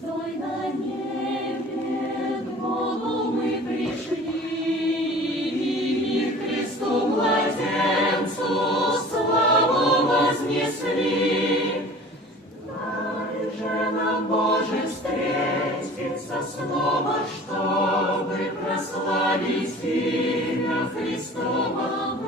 звездой на небе, к Богу мы пришли, Христу младенцу славу вознесли. Дай же нам, Боже, встретиться снова, чтобы прославить имя Христово.